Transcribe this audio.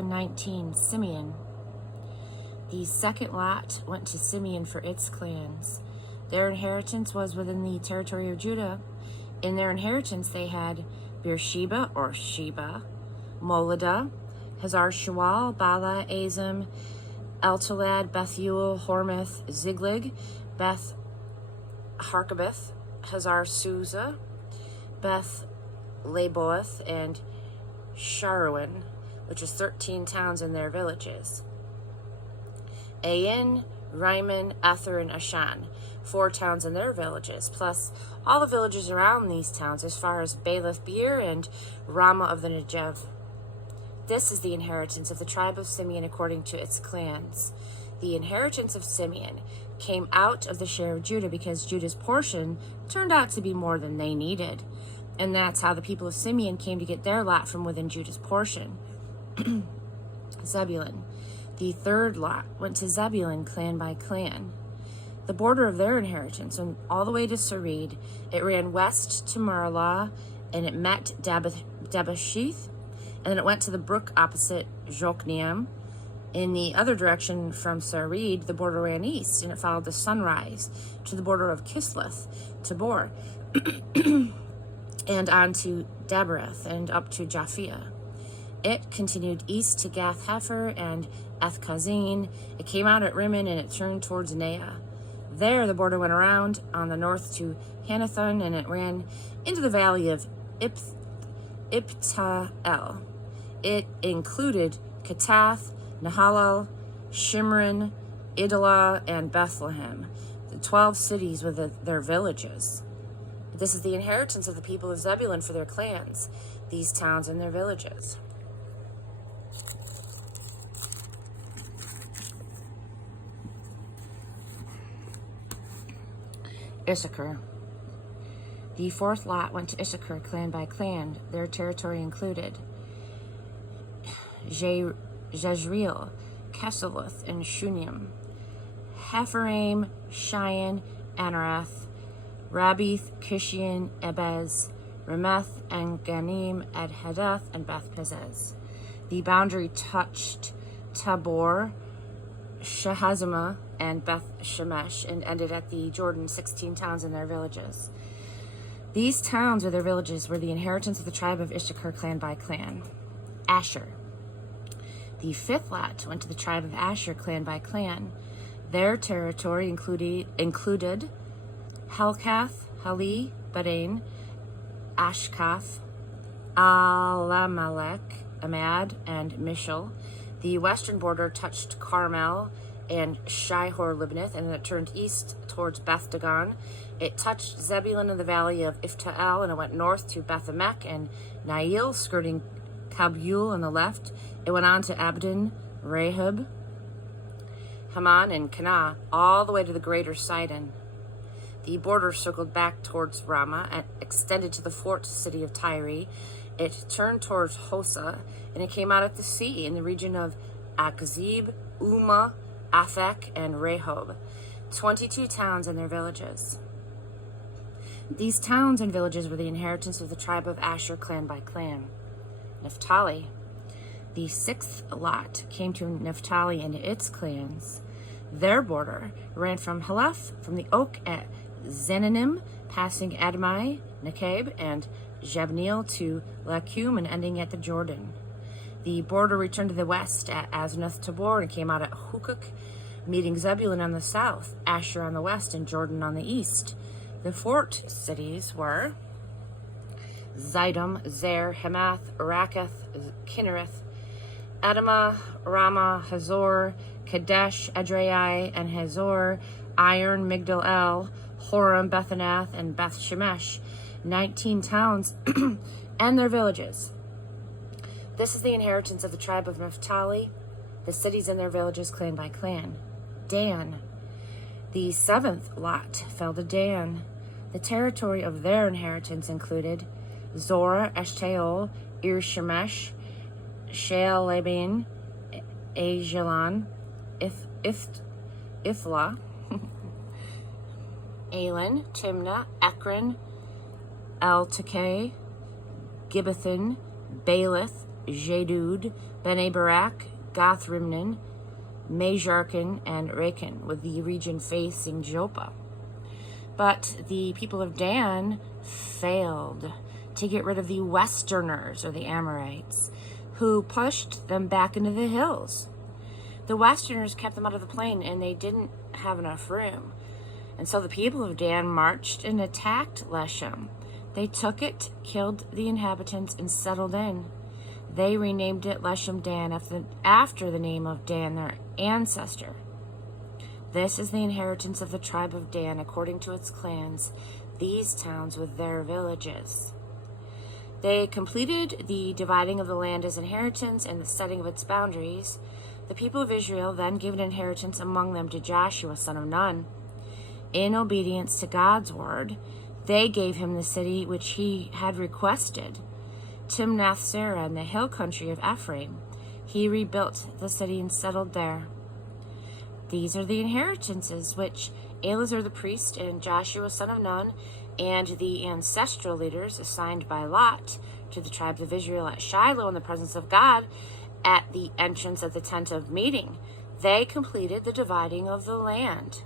19, Simeon. The second lot went to Simeon for its clans. Their inheritance was within the territory of Judah. In their inheritance they had Beersheba or Sheba, Moladah, Hazar Shual, Bala, Azim, Eltolad, Bethuel, Hormith, Ziglag, Beth Harkabeth, Hazar Susa, Beth Laboeth, and Sharuin, which is 13 towns and their villages. Ain, Rimmon, Ether, and Ashan, 4 towns and their villages, plus all the villages around these towns as far as Baalath Beer and Ramah of the Negev. This is the inheritance of the tribe of Simeon according to its clans. The inheritance of Simeon came out of the share of Judah because Judah's portion turned out to be more than they needed. And that's how the people of Simeon came to get their lot from within Judah's portion. Zebulun. The third lot went to Zebulun, clan by clan. The border of their inheritance went all the way to Sarid. It ran west to Marlah, and it met Dabasheth, and then it went to the brook opposite Jokneam. In the other direction from Sarid, the border ran east, and it followed the sunrise to the border of Kislev, Tabor, and on to Dabereth, and up to Japhia. It continued east to Gath Hefer and Ethkazin. It came out at Rimmon, and it turned towards Neah. There the border went around on the north to Hanathon, and it ran into the valley of Iptael. It included Katath, Nahalal, Shimron, Idalah, and Bethlehem, the 12 cities with their villages. This is the inheritance of the people of Zebulun for their clans, these towns and their villages. Issachar. The fourth lot went to Issachar, clan by clan. Their territory included Jezreel, Kesuloth, and Shunem, Hephaim, Cheyenne, Anarath, Rabith, Kishion, Ebez, Remeth, and Ganim, Ed Hadath, and Beth Pezez. The boundary touched Tabor, Shahazimah, and Beth Shemesh, and ended at the Jordan, 16 towns and their villages. These towns or their villages were the inheritance of the tribe of Issachar, clan by clan. Asher. The fifth lot went to the tribe of Asher, clan by clan. Their territory included Helkath, Hali, Badain, Ashkath, Alamelech, Amad, and Mishal. The western border touched Carmel and Shihor-Libnath, and it turned east towards Beth Dagon. It touched Zebulun in the valley of Iftael, and it went north to Beth-Emek and Nail, skirting Kabul on the left. It went on to Abdon, Rehob, Haman, and Kanah, all the way to the greater Sidon. The border circled back towards Ramah and extended to the fort city of Tyre. It turned towards Hosa, and it came out at the sea in the region of Akzib, Umah, Aphek, and Rehob, 22 towns and their villages. These towns and villages were the inheritance of the tribe of Asher, clan by clan. Naphtali. The sixth lot came to Naphtali and its clans. Their border ran from Haleph, from the oak at Zenonim, passing Admai, Nekeb, and Jabneel to Lachum, and ending at the Jordan. The border returned to the west at Aznoth Tabor and came out at Hukok, meeting Zebulun on the south, Asher on the west, and Jordan on the east. The fort cities were Zidom, Zer, Hamath, Rakath, Kinnereth, Adamah, Ramah, Hazor, Kadesh, Adrai, and Hazor, Iron, Migdal El, Horam, Bethanath, and Beth Shemesh, 19 towns and their villages. This is the inheritance of the tribe of Naphtali, the cities and their villages, clan by clan. Dan. The seventh lot fell to Dan. The territory of their inheritance included Zorah, Eshtaol, Ir Shemesh, Sheal Laban, Ajalon, Ifla, Elon, Timnah, Ekron, El Takeh, Gibbethon, Baalath, Jadud, Bene Barak, Gath-Rimnon, Mejarkin, and Rakin, with the region facing Joppa. But the people of Dan failed to get rid of the Westerners, or the Amorites, who pushed them back into the hills. The Westerners kept them out of the plain, and they didn't have enough room. And so the people of Dan marched and attacked Leshem. They took it, killed the inhabitants, and settled in. They renamed it Leshem Dan after the name of Dan, their ancestor. This is the inheritance of the tribe of Dan according to its clans, these towns with their villages. They completed the dividing of the land as inheritance and the setting of its boundaries. The people of Israel then gave an inheritance among them to Joshua, son of Nun. In obedience to God's word, they gave him the city which he had requested, Timnath-Serah, in the hill country of Ephraim. He rebuilt the city and settled there. These are the inheritances which Eleazar the priest and Joshua, son of Nun, and the ancestral leaders assigned by lot to the tribes of Israel at Shiloh in the presence of God at the entrance of the tent of meeting. They completed the dividing of the land.